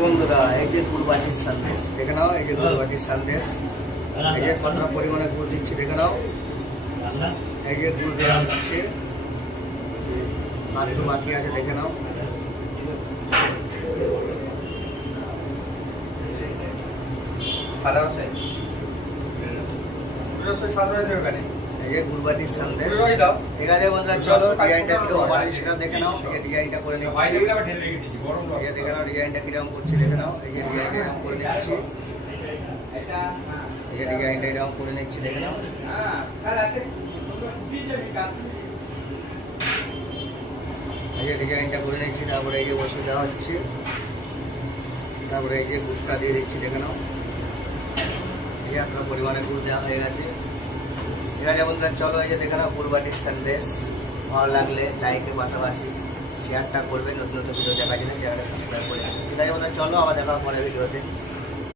বন্ধুরা, এই যে গুড়বাটির সন্দেশ দেখে নাও। এই যে গুড়বাটির সন্দেশ, এই যে কতটা পরিমাণে গুড় দিচ্ছি দেখে নাও। এই যে গুড় দেওয়া হচ্ছে, আর একটু বাকি আছে দেখে নাও। এই যে গুড়বাটির সন্দেশ। ঠিক আছে বন্ধুরা, চলো ডিজাইনটা একটু সেটা দেখে নাও। এই যে ডিজাইনটা করে নিচ্ছি। এই যে দেখে নাও ডিজাইনটা কিরকম করছি দেখে নাও। এই যে ডিজাইনটা এরকম করে নিচ্ছি। এই যে ডিজাইনটা এরকম করে নিচ্ছি দেখে নাও। এই যে ডিজাইনটা করে নিচ্ছি, তারপরে এই যে বসে দেওয়া হচ্ছে, তারপরে এই যে গুড়টা দিয়ে দিচ্ছি দেখে নাও। এই যে আপনার পরিমাণে গুড় দেওয়া হয়ে গেছে। ঠিক আছে বন্ধুরা, চলো এই যে দেখে নাও গুড়বাটির সন্দেশ। ভালো লাগলে লাইকের পাশাপাশি শেয়ারটা করবেন। নতুন নতুন ভিডিও দেখার জন্য চ্যানেলটা সাবস্ক্রাইব করে। ঠিক আছে বন্ধুরা, চলো আবার দেখা পরে ভিডিওতে।